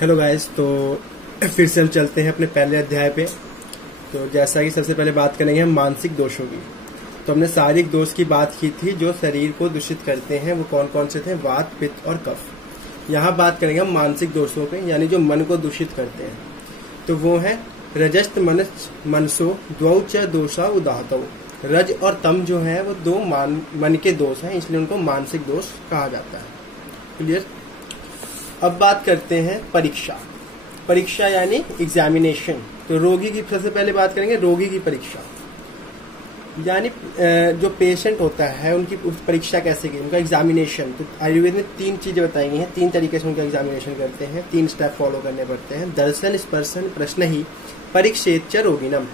Hello guys, तो फिर से हम चलते हैं अपने पहले अध्याय पे। तो जैसा कि सबसे पहले बात करेंगे हम मानसिक दोषों की। तो हमने शारीरिक दोष की बात की थी जो शरीर को दूषित करते हैं, वो कौन कौन से थे? वात, पित्त और कफ। यहाँ बात करेंगे हम मानसिक दोषों पे, यानी जो मन को दूषित करते हैं। तो वो है रजस्त मनसो द्वौ च दोषा उदाहतौ। रज और तम जो है वो दो मन के दोष हैं, इसलिए उनको मानसिक दोष कहा जाता है। क्लियर? अब बात करते हैं परीक्षा। परीक्षा यानी एग्जामिनेशन। तो रोगी की सबसे पहले बात करेंगे रोगी की परीक्षा, यानी जो पेशेंट होता है उनकी परीक्षा कैसे की, उनका एग्जामिनेशन। तो आयुर्वेद में 3 चीजें बताई गई हैं, 3 तरीके से उनका एग्जामिनेशन करते हैं, 3 स्टेप फॉलो करने पड़ते हैं। दर्शन, स्पर्शन, प्रश्न ही परीक्षेत च रोगिनम।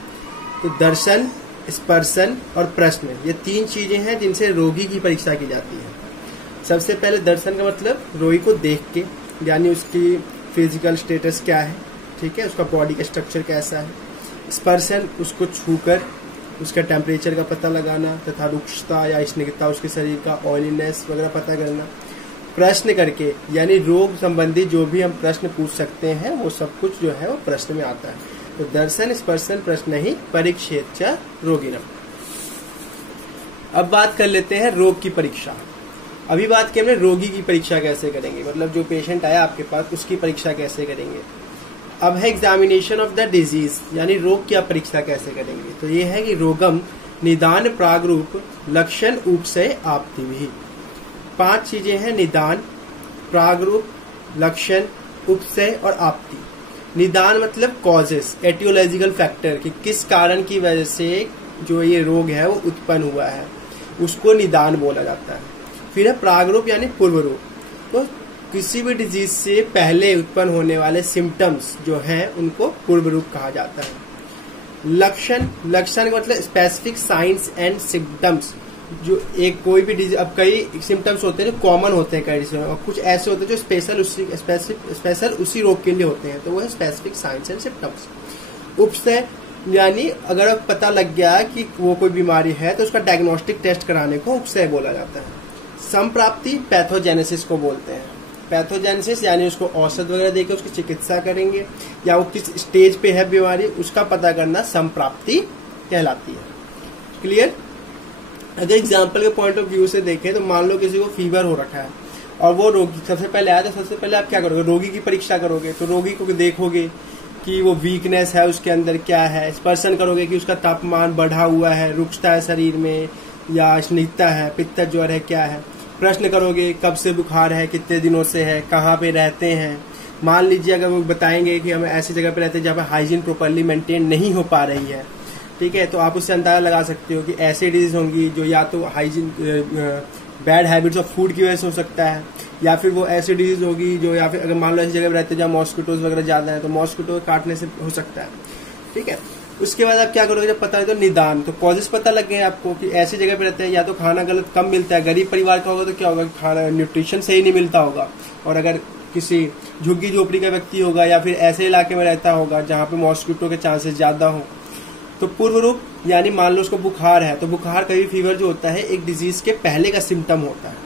तो दर्शन, स्पर्शन और प्रश्न, ये 3 चीजें हैं जिनसे रोगी की परीक्षा की जाती है। सबसे पहले दर्शन का मतलब रोगी को देख के, यानी उसकी फिजिकल स्टेटस क्या है, ठीक है, उसका बॉडी का स्ट्रक्चर कैसा है। स्पर्शन, उसको छूकर उसका टेम्परेचर का पता लगाना तथा रुक्षता या स्निग्धता उसके शरीर का, ऑयलीनेस वगैरह पता करना। प्रश्न करके, यानी रोग संबंधी जो भी हम प्रश्न पूछ सकते हैं वो सब कुछ जो है वो प्रश्न में आता है। तो दर्शन, स्पर्शन, प्रश्न ही परीक्षेत च रोगिनम। अब बात कर लेते हैं रोग की परीक्षा। अभी बात की हमने रोगी की परीक्षा कैसे करेंगे, मतलब जो पेशेंट आया आपके पास उसकी परीक्षा कैसे करेंगे। अब है एग्जामिनेशन ऑफ द डिजीज, यानी रोग की परीक्षा कैसे करेंगे। तो ये है कि रोगम निदान प्रागरूप लक्षण उपसय आपति भी। 5 चीजें हैं, निदान, प्रागरूप, लक्षण, उपसय और आपति। निदान मतलब कॉजेस, एटियोलॉजिकल फैक्टर, कि किस कारण की वजह से जो ये रोग है वो उत्पन्न हुआ है, उसको निदान बोला जाता है। फिर है प्रागरूप यानी पूर्व रूप, तो किसी भी डिजीज से पहले उत्पन्न होने वाले सिम्टम्स जो हैं उनको पूर्व रूप कहा जाता है। लक्षण, लक्षण का मतलब स्पेसिफिक साइंस एंड सिम्टम्स, जो एक कोई भी डिजीज, अब कई सिम्टम्स होते हैं जो कॉमन होते हैं कई डिजीज में, और कुछ ऐसे होते हैं जो स्पेशल उसी रोग के लिए होते हैं, तो वो है स्पेसिफिक साइंस एंड सिम्टम्स। उपसय यानी अगर अब पता लग गया कि वो कोई बीमारी है तो उसका डायग्नोस्टिक टेस्ट कराने को उपसय बोला जाता है। संप्राप्ति पैथोजेनेसिस को बोलते हैं। पैथोजेनेसिस यानी उसको औषध वगैरह देकर उसकी चिकित्सा करेंगे, या वो किस स्टेज पे है बीमारी उसका पता करना संप्राप्ति कहलाती है। क्लियर? अगर एग्जाम्पल के पॉइंट ऑफ व्यू से देखें तो मान लो किसी को फीवर हो रखा है और वो रोगी सबसे पहले आया, तो सबसे पहले आप क्या करोगे? रोगी की परीक्षा करोगे। तो रोगी को देखोगे कि वो वीकनेस है उसके अंदर क्या है। स्पर्शन करोगे कि उसका तापमान बढ़ा हुआ है, रुक्षता है शरीर में या स्निग्धता है, पित्त ज्वर है, क्या है। प्रश्न करोगे कब से बुखार है, कितने दिनों से है, कहाँ पे रहते हैं। मान लीजिए अगर वो बताएंगे कि हम ऐसी जगह पे रहते हैं जहाँ पे हाइजीन प्रॉपर्ली मेंटेन नहीं हो पा रही है, ठीक है, तो आप उससे अंदाजा लगा सकते हो कि ऐसी डिजीज होंगी जो या तो hygiene bad habits of food की वजह से हो सकता है, या फिर वो ऐसी डिजीज होगी जो, या फिर अगर मान लो ऐसी जगह पे रहते हैं जहाँ मॉस्किटोज वगैरह ज्यादा है तो मॉस्किटो काटने से हो सकता है, ठीक है। उसके बाद आप क्या करोगे जब पता है तो निदान, तो कॉजेस पता लग गए आपको कि ऐसी जगह पे रहते हैं, या तो खाना गलत कम मिलता है, गरीब परिवार का होगा तो क्या होगा, खाना न्यूट्रिशन सही नहीं मिलता होगा, और अगर किसी झुग्गी झोपड़ी का व्यक्ति होगा या फिर ऐसे इलाके में रहता होगा जहाँ पे मॉस्किटो के चांसेस ज्यादा हो। तो पूर्व रूप यानी मान लो उसको बुखार है, तो बुखार कभी फीवर जो होता है एक डिजीज के पहले का सिम्टम होता है।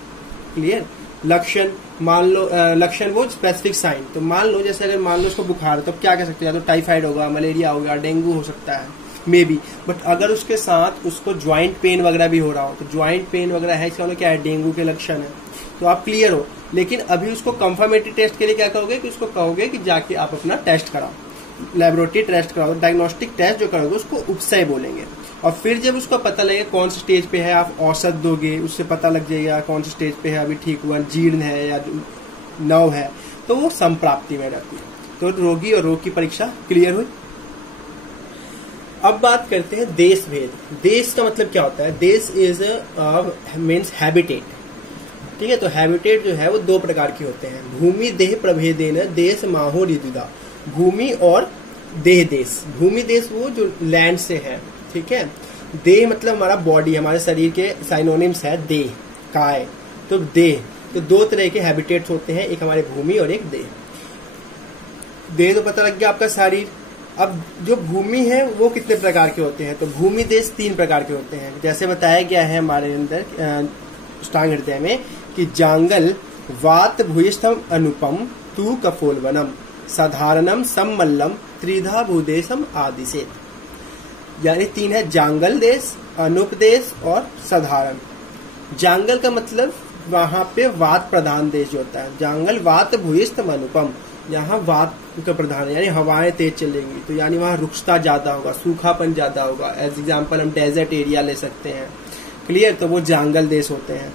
क्लियर? लक्षण, मान लो लक्षण वो स्पेसिफिक साइन, तो मान लो जैसे अगर मान लो उसको बुखार है तो क्या कह सकते हो, या तो टाइफाइड होगा, मलेरिया होगा, डेंगू हो सकता है मे बी। बट अगर उसके साथ उसको ज्वाइंट पेन वगैरह भी हो रहा हो, तो ज्वाइंट पेन वगैरह है, इसका मतलब क्या है, डेंगू के लक्षण है, तो आप क्लियर हो। लेकिन अभी उसको कंफर्मेटरी टेस्ट के लिए क्या कहोगे कि उसको कहोगे कि जाके आप अपना टेस्ट कराओ, लेबोरेटरी टेस्ट कराओ, डायग्नोस्टिक टेस्ट जो करोगे उसको उपसय बोलेंगे। और फिर जब उसको पता लगेगा कौन से स्टेज पे है, आप औषध दोगे, उससे पता लग जाएगा कौन से स्टेज पे है, अभी ठीक हुआ, जीर्ण है या नव है, तो वो संप्राप्ति में रहती है। तो रोगी और रोग की परीक्षा क्लियर हुई। अब बात करते हैं देश भेद। देश का मतलब क्या होता है? देश इज मीन्स हैबिटेट, ठीक है। तो हैबिटेट जो है वो 2 प्रकार के होते हैं। भूमि देह प्रभेदेन देश माहो रिदुदा। भूमि और देह देश। भूमि देश वो जो लैंड से है, ठीक है। देह मतलब हमारा बॉडी, हमारे शरीर के साइनोनिम्स है देह, काय, तो देह। तो 2 तरह के हैबिटेट्स होते हैं, एक हमारे भूमि और एक देह। देह तो पता लग गया आपका शरीर। अब जो भूमि है वो कितने प्रकार के होते हैं? तो भूमि देश 3 प्रकार के होते हैं, जैसे बताया गया है हमारे अंदर अष्टांग हृदय में कि जांगल वात भूयिष्ठम अनुपम तू कफोलवनम साधारणम, सम्मल्लम, त्रिधा भूदेशम आदि से। यानी तीन है, जांगल देश, अनुपदेश और साधारण। जांगल का मतलब वहां पे वात प्रधान देश होता है। जांगल वात भूयिष्ठम अनुपम, यहाँ वात का प्रधान यानी हवाएं तेज चलेंगी, तो यानी वहाँ रुक्षता ज्यादा होगा, सूखापन ज्यादा होगा। एज एग्जाम्पल हम डेजर्ट एरिया ले सकते हैं। क्लियर, तो वो जांगल देश होते हैं।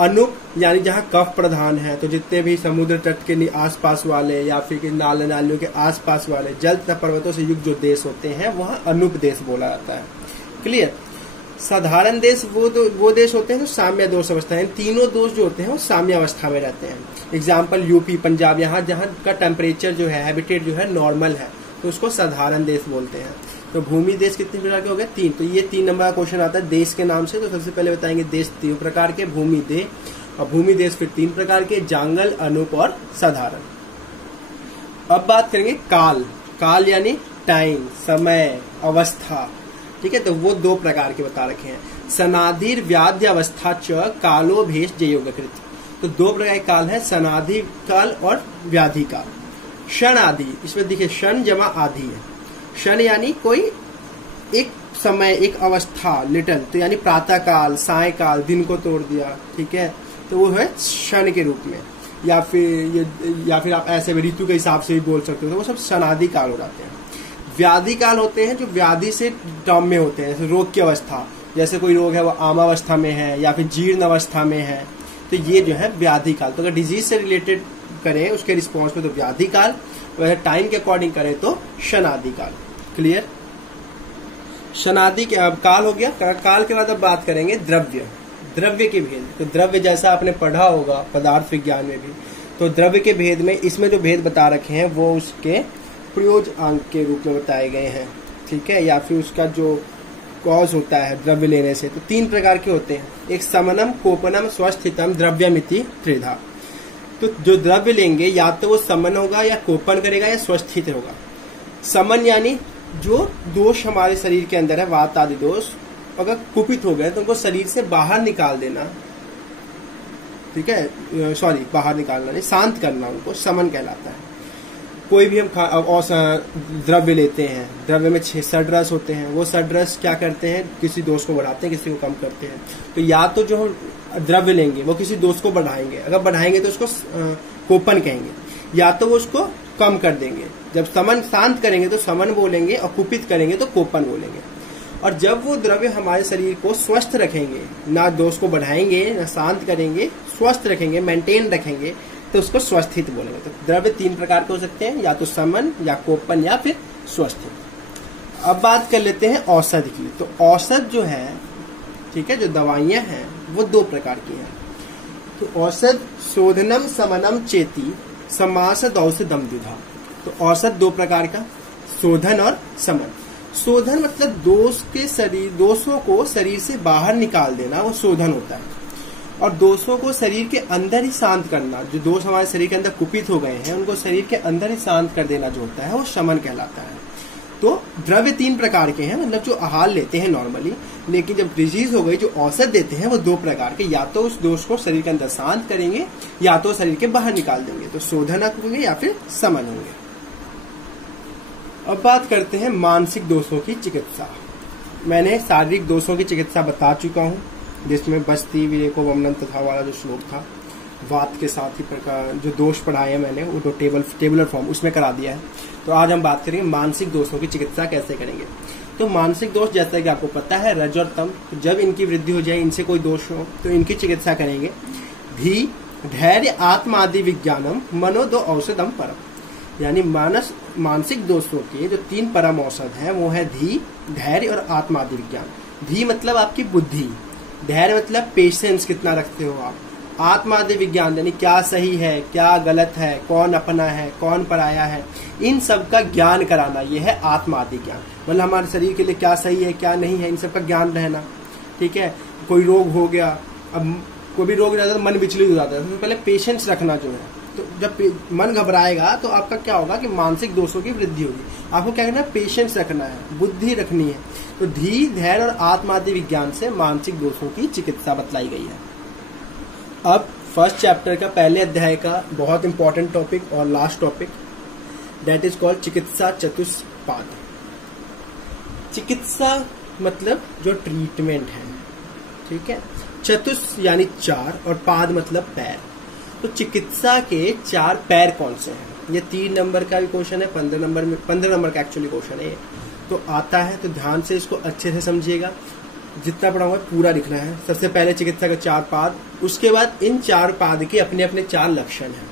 अनुप यानी जहाँ कफ प्रधान है, तो जितने भी समुद्र तट के आसपास वाले या फिर नाले नालियों के आसपास वाले जल तथा पर्वतों से युक्त जो देश होते हैं वहाँ अनुप देश बोला जाता है। क्लियर। साधारण देश वो देश होते हैं जो साम्य दोष अवस्था है। तीनों दोष जो होते हैं वो साम्य अवस्था में रहते हैं। एग्जाम्पल यूपी, पंजाब, यहाँ जहाँ का टेम्परेचर जो है, हैबिटेट जो है नॉर्मल है, तो उसको साधारण देश बोलते हैं। तो भूमि देश कितने प्रकार के हो गए? 3। तो ये 3 नंबर का क्वेश्चन आता है देश के नाम से। तो सबसे पहले बताएंगे देश 3 प्रकार के, भूमि देश और भूमि देश फिर 3 प्रकार के, जांगल, अनुप और साधारण। अब बात करेंगे काल। काल यानी टाइम, समय, अवस्था। ठीक है, तो वो 2 प्रकार के बता रखे हैं। सनाधिर व्याध्य अवस्था च कालो भेष जयोगकृत। तो 2 प्रकार के काल है, सनाधि काल और व्याधि काल। क्षण आदि, इसमें देखिए क्षण जमा आदि है। क्षण यानी कोई एक समय, एक अवस्था, लिटल, तो यानी प्रातः काल, साय काल, दिन को तोड़ दिया। ठीक है, तो वो है क्षण के रूप में, या फिर आप ऐसे ऋतु के हिसाब से भी बोल सकते हो। तो वो सब क्षणादि काल हो जाते हैं। व्याधि काल होते हैं जो व्याधि से टर्म में होते हैं, जैसे रोग की अवस्था, जैसे कोई रोग है वो आमावस्था में है या फिर जीर्ण अवस्था में है, तो ये जो है व्याधि काल। तो अगर डिजीज से रिलेटेड करें उसके रिस्पॉन्स में तो व्याधि काल, वैसे टाइम के अकॉर्डिंग करें तो शनादि काल। क्लियर। शनादि के अब काल हो गया। काल के बाद अब बात करेंगे द्रव्य। द्रव्य के भेद। तो द्रव्य जैसा आपने पढ़ा होगा पदार्थ विज्ञान में भी, तो द्रव्य के भेद में इसमें जो भेद बता रखे हैं वो उसके प्रयोज अंक के रूप में बताए गए हैं। ठीक है, या फिर उसका जो कॉज होता है द्रव्य लेने से। तो 3 प्रकार के होते हैं। एक समनम, कोपनम, स्वस्थितम, द्रव्यमिति त्रिधा। तो जो द्रव्य लेंगे या तो वो समन होगा या कोपन करेगा या स्वस्थित होगा। समन यानी जो दोष हमारे शरीर के अंदर है, वात आदि दोष, अगर कुपित हो गए तो उनको शरीर से बाहर निकाल देना। ठीक है, बाहर निकालना नहीं, शांत करना, उनको समन कहलाता है। कोई भी हम द्रव्य लेते हैं, द्रव्य में 6 षड्रस होते हैं। वो षड्रस क्या करते हैं? किसी दोष को बढ़ाते हैं, किसी को कम करते हैं। तो या तो जो द्रव्य लेंगे वो किसी दोष को बढ़ाएंगे, अगर बढ़ाएंगे तो उसको कोपन कहेंगे, या तो वो उसको कम कर देंगे। जब समन शांत करेंगे तो समन बोलेंगे और कुपित करेंगे तो कोपन बोलेंगे। और जब वो द्रव्य हमारे शरीर को स्वस्थ रखेंगे, ना दोष को बढ़ाएंगे ना शांत करेंगे, स्वस्थ रखेंगे, मेंटेन रखेंगे, तो उसको स्वस्थित बोलेंगे। तो द्रव्य 3 प्रकार के हो सकते हैं, या तो समन या कोपन या फिर स्वस्थित। अब बात कर लेते हैं औषध की। तो औषध जो है, ठीक है, जो दवाइयां हैं वो 2 प्रकार की हैं। तो औषध शोधनम, समनम चेती, समासद औषधम द्विधा। तो औषध 2 प्रकार का, शोधन और समन। शोधन मतलब दोषों को शरीर से बाहर निकाल देना, वो शोधन होता है। और दोषों को शरीर के अंदर ही शांत करना, जो दोष हमारे शरीर के अंदर कुपित हो गए हैं उनको शरीर के अंदर ही शांत कर देना जो होता है वो शमन कहलाता है। तो द्रव्य 3 प्रकार के हैं, मतलब जो आहार लेते हैं नॉर्मली, लेकिन जब डिजीज हो गई जो औषध देते हैं वो 2 प्रकार के, या तो उस दोष को शरीर के अंदर शांत करेंगे या तो शरीर के बाहर निकाल देंगे। तो शोधनक होंगे या फिर समन होंगे। अब बात करते हैं मानसिक दोषों की चिकित्सा। मैंने शारीरिक दोषों की चिकित्सा बता चुका हूँ, जिसमें बस्ती, विवेको, वमनन तथा वाला जो श्लोक था, वात के साथ ही प्रकार जो दोष पढ़ाए हैं मैंने वो तो टेबुलर फॉर्म उसमें करा दिया है। तो आज हम बात करेंगे मानसिक दोषों की चिकित्सा कैसे करेंगे। तो मानसिक दोष जैसा कि आपको पता है रज और तम, तो जब इनकी वृद्धि हो जाए, इनसे कोई दोष हो तो इनकी चिकित्सा करेंगे। धी, धैर्य, आत्म आदि विज्ञानम, मनो 2 औषधम परम। यानी मानसिक दोषों के जो 3 परम औषध हैं वो है धी, धैर्य और आत्म आदि विज्ञान। धी मतलब आपकी बुद्धि, धैर्य मतलब पेशेंस कितना रखते हो आप, आत्म आदि विज्ञान यानी क्या सही है क्या गलत है, कौन अपना है कौन पराया है, इन सब का ज्ञान कराना, ये है आत्म आदि ज्ञान। मतलब हमारे शरीर के लिए क्या सही है क्या नहीं है, इन सब का ज्ञान रहना। ठीक है, कोई रोग हो गया, अब कोई भी रोग हो जाता है तो मन विचलित हो जाता है, तो पहले पेशेंस रखना जो है। तो जब मन घबराएगा तो आपका क्या होगा कि मानसिक दोषों की वृद्धि होगी। आपको क्या करना है? पेशेंस रखना है, बुद्धि रखनी है। तो धी, धैर्य और आत्म आदि विज्ञान से मानसिक दोषों की चिकित्सा बतलाई गई है। अब फर्स्ट चैप्टर का पहले अध्याय का बहुत इंपॉर्टेंट टॉपिक और last topic, that is called चिकित्सा चतुष्पाद। चिकित्सा मतलब जो ट्रीटमेंट है, ठीक है। चतुष यानी चार और पाद मतलब पैर। तो चिकित्सा के 4 पैर कौन से हैं? ये 3 नंबर का भी क्वेश्चन है, 15 नंबर का एक्चुअली क्वेश्चन है ये। तो आता है तो ध्यान से इसको अच्छे से समझिएगा, जितना पढ़ाऊंगा पूरा लिखना है। सबसे पहले चिकित्सा के 4 पाद, उसके बाद इन 4 पाद के अपने अपने 4 लक्षण हैं।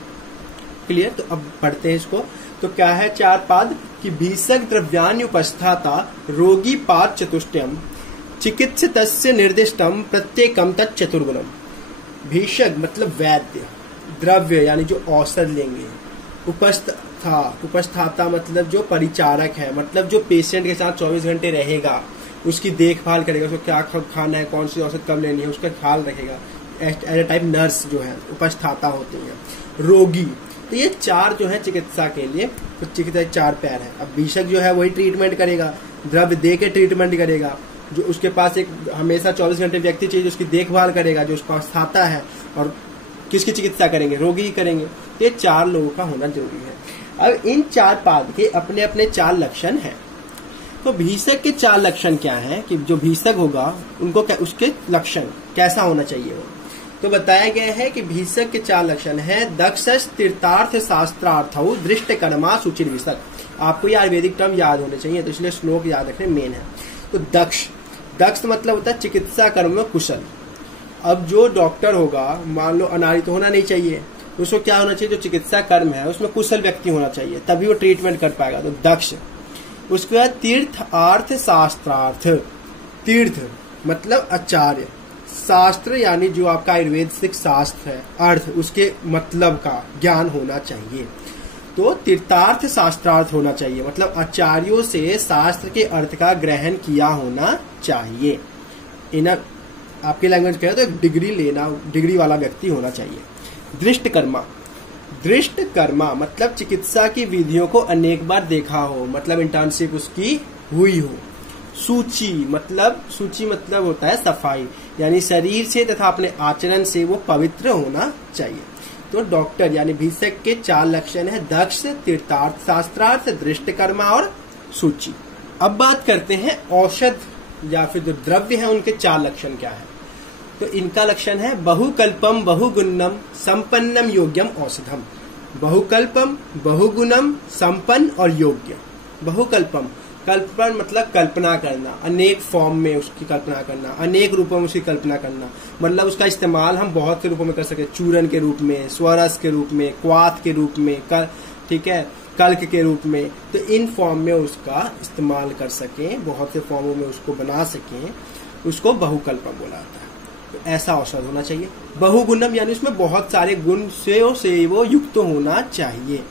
क्लियर? तो अब पढ़ते हैं इसको। तो क्या है 4 पाद कि भीषक द्रव्यान्युपस्थाता रोगी पाद चतुष्टयम चिकित्सितस्य निर्दिष्टम प्रत्येकम तच्चतुर्गुणम। भीषक मतलब वैद्य, द्रव्य यानी जो औषध लेंगे, उपस्थाता मतलब जो परिचारक है, मतलब जो पेशेंट के साथ 24 घंटे रहेगा, उसकी देखभाल करेगा, उसको क्या खाना है, कौन सी औषध कब लेनी है, उसका ख्याल रखेगा। एज ए टाइप नर्स जो है उपस्थाता होती है। रोगी, तो ये 4 जो है चिकित्सा के लिए, तो चिकित्सा 4 पैर है। अब भीषक जो है वही ट्रीटमेंट करेगा, द्रव्य दे के ट्रीटमेंट करेगा, जो उसके पास एक हमेशा 24 घंटे व्यक्ति चाहिए जो उसकी देखभाल करेगा, जो उसको उपस्थाता है, और किसकी चिकित्सा करेंगे? रोगी ही करेंगे। तो ये 4 लोगों का होना जरूरी है। अब इन 4 पाद के अपने अपने 4 लक्षण हैं। तो भीषक के 4 लक्षण क्या हैं कि जो भीषक होगा उनको उसके लक्षण कैसा होना चाहिए वो। तो बताया गया है कि भीषक के 4 लक्षण है। दक्ष तीर्थार्थ शास्त्रार्थौ दृष्ट कर्मा सुचिर भीषक। आपको ये आयुर्वेदिक टर्म याद होने चाहिए, तो इसलिए श्लोक याद रखने मेन है। तो दक्ष मतलब होता है चिकित्सा कर्म में कुशल। अब जो डॉक्टर होगा, मान लो अनाड़ी तो होना नहीं चाहिए, उसको क्या होना चाहिए? जो चिकित्सा कर्म है उसमें कुशल व्यक्ति होना चाहिए, तभी वो ट्रीटमेंट कर पाएगा। तो दक्ष। उसके बाद तीर्थ अर्थ शास्त्रार्थ। तीर्थ मतलब आचार्य, शास्त्र यानी जो आपका आयुर्वेदिक शास्त्र है, अर्थ उसके मतलब का ज्ञान होना चाहिए। तो तीर्थार्थ शास्त्रार्थ होना चाहिए, मतलब आचार्यों से शास्त्र के अर्थ का ग्रहण किया होना चाहिए। इन आपके लैंग्वेज कहें तो डिग्री वाला व्यक्ति होना चाहिए। दृष्ट कर्मा मतलब चिकित्सा की विधियों को अनेक बार देखा हो, मतलब इंटर्नशिप उसकी हुई हो। सूची मतलब होता है सफाई, यानी शरीर से तथा अपने आचरण से वो पवित्र होना चाहिए। तो डॉक्टर यानी भीषक के 4 लक्षण है। दक्ष, तीर्थार्थ शास्त्रार्थ, दृष्ट कर्मा और सूची। अब बात करते हैं औषध या फिर जो द्रव्य है उनके 4 लक्षण क्या है। तो इनका लक्षण है बहुकल्पम बहुगुणम संपन्नम योग्यम औषधम। बहुकल्पम बहुगुणम संपन्न और योग्य। बहुकल्पम, कल्पन मतलब कल्पना करना, अनेक फॉर्म में उसकी कल्पना करना, अनेक रूपों में उसकी कल्पना करना, मतलब उसका इस्तेमाल हम बहुत से रूपों में कर सके। चूरन के रूप में, स्वरस के रूप में, क्वाथ के रूप में, ठीक है, कल्क के रूप में। तो इन फॉर्म में उसका इस्तेमाल कर सकें, बहुत से फॉर्मों में उसको बना सकें, उसको बहुकल्पम बोला जाता है। तो ऐसा औषध होना चाहिए। बहुगुणम यानी उसमें बहुत सारे गुण से वो युक्त होना चाहिए।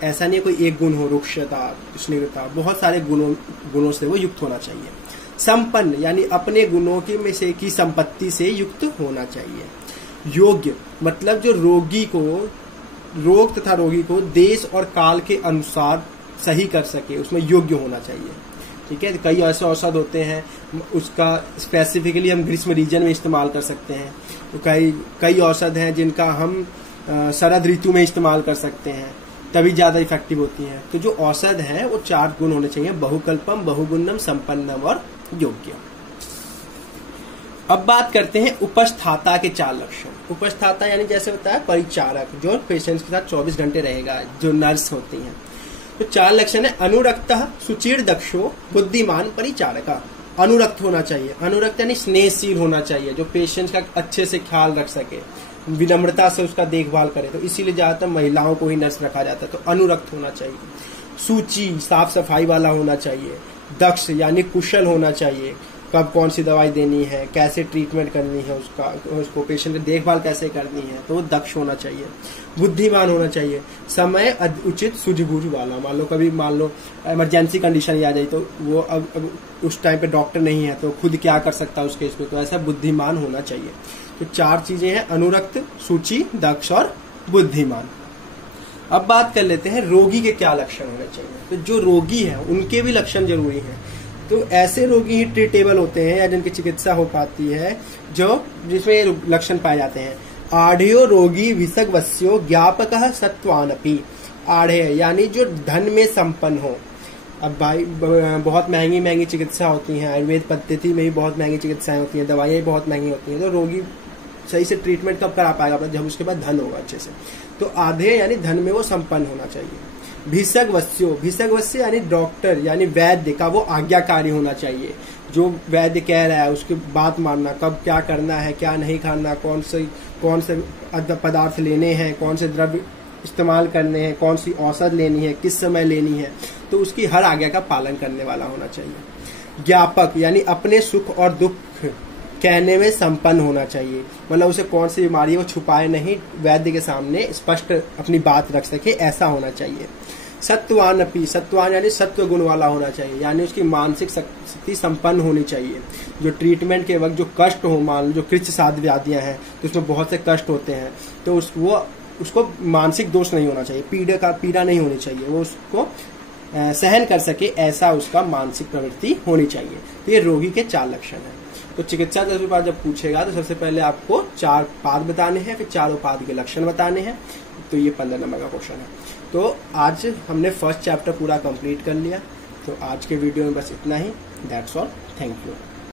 ऐसा नहीं कोई एक गुण हो, रुक्षता, स्निग्धता, बहुत सारे गुणों से वो युक्त होना चाहिए। संपन्न यानी अपने गुणों की संपत्ति से युक्त होना चाहिए। योग्य मतलब जो रोग तथा रोगी को देश और काल के अनुसार सही कर सके, उसमें योग्य होना चाहिए। ठीक है, कई ऐसे औषध होते हैं उसका स्पेसिफिकली हम ग्रीष्म रीजन में इस्तेमाल कर सकते हैं। तो कई औषध हैं जिनका हम शरद ऋतु में इस्तेमाल कर सकते हैं, तभी ज्यादा इफेक्टिव होती हैं। तो जो औषध है वो 4 गुण होने चाहिए, बहुकल्पम, बहुगुणम, संपन्नम और योग्य। अब बात करते हैं उपस्थाता के 4 लक्षण। उपस्थाता यानी जैसे होता है परिचारक, जो पेशेंट्स के साथ 24 घंटे रहेगा, जो नर्स होती हैं। तो 4 लक्षण है। अनुरक्त, सुचिर, दक्षो, बुद्धिमान, परिचारक। अनुरक्त होना चाहिए। अनुरक्त यानी स्नेहशील होना चाहिए, जो पेशेंट का अच्छे से ख्याल रख सके, विनम्रता से उसका देखभाल करे। तो इसीलिए ज्यादातर महिलाओं को ही नर्स रखा जाता है। तो अनुरक्त होना चाहिए। सूची, साफ सफाई वाला होना चाहिए। दक्ष यानी कुशल होना चाहिए, कब कौन सी दवाई देनी है, कैसे ट्रीटमेंट करनी है, उसको पेशेंट की देखभाल कैसे करनी है, तो वो दक्ष होना चाहिए। बुद्धिमान होना चाहिए, समय उचित सूझबूझ वाला। मान लो इमरजेंसी कंडीशन आ जाए तो वो अब उस टाइम पे डॉक्टर नहीं है तो खुद क्या कर सकता है उस केस में, तो ऐसा बुद्धिमान होना चाहिए। तो 4 चीजें हैं, अनुरक्त, सूची, दक्ष और बुद्धिमान। अब बात कर लेते हैं रोगी के क्या लक्षण होने चाहिए। तो जो रोगी है उनके भी लक्षण जरूरी हैं। तो ऐसे रोगी ही ट्रीटेबल होते हैं या जिनकी चिकित्सा हो पाती है जिसमें लक्षण पाए जाते हैं। आढ़्यो रोगी विषगवस्यो ज्ञापक सत्वानपि। आढ़ेय यानी जो धन में संपन्न हो। अब भाई बहुत महंगी महंगी चिकित्सा होती हैं, आयुर्वेद पद्धति में भी बहुत महंगी चिकित्साएं होती हैं, दवाइयाँ बहुत महंगी होती हैं, तो रोगी सही से ट्रीटमेंट कब करा पाएगा जब उसके पास धन होगा अच्छे से। तो आधेय यानी धन में वो संपन्न होना चाहिए। भिषग्वस्य यानी डॉक्टर यानी वैद्य का वो आज्ञाकारी होना चाहिए, जो वैद्य कह रहा है उसकी बात मानना, कब क्या करना है क्या नहीं खाना, कौन से पदार्थ लेने हैं, कौन से द्रव्य इस्तेमाल करने हैं, कौन सी औषध लेनी है, किस समय लेनी है, तो उसकी हर आज्ञा का पालन करने वाला होना चाहिए। ज्ञापक यानी अपने सुख और दुख कहने में संपन्न होना चाहिए, मतलब उसे कौन सी बीमारी है वो छुपाए नहीं, वैद्य के सामने स्पष्ट अपनी बात रख सके, ऐसा होना चाहिए। सत्वान यानी सत्व गुण वाला होना चाहिए, यानी उसकी मानसिक शक्ति संपन्न होनी चाहिए। जो ट्रीटमेंट के वक्त जो कष्ट हो, मान जो कृच्छ साध व्याधियां हैं तो उसमें बहुत से कष्ट होते हैं, तो उसको मानसिक दोष नहीं होना चाहिए, पीड़ा नहीं होनी चाहिए, वो उसको सहन कर सके, ऐसा उसका मानसिक प्रवृत्ति होनी चाहिए। तो ये रोगी के 4 लक्षण हैं। तो चिकित्सा तजुर्बा जब पूछेगा तो सबसे पहले आपको 4 पाद बताने हैं, फिर 4 पाद के लक्षण बताने हैं। तो ये 15 नंबर का क्वेश्चन है। तो आज हमने फर्स्ट चैप्टर पूरा कंप्लीट कर लिया। तो आज के वीडियो में बस इतना ही। That's all. Thank you.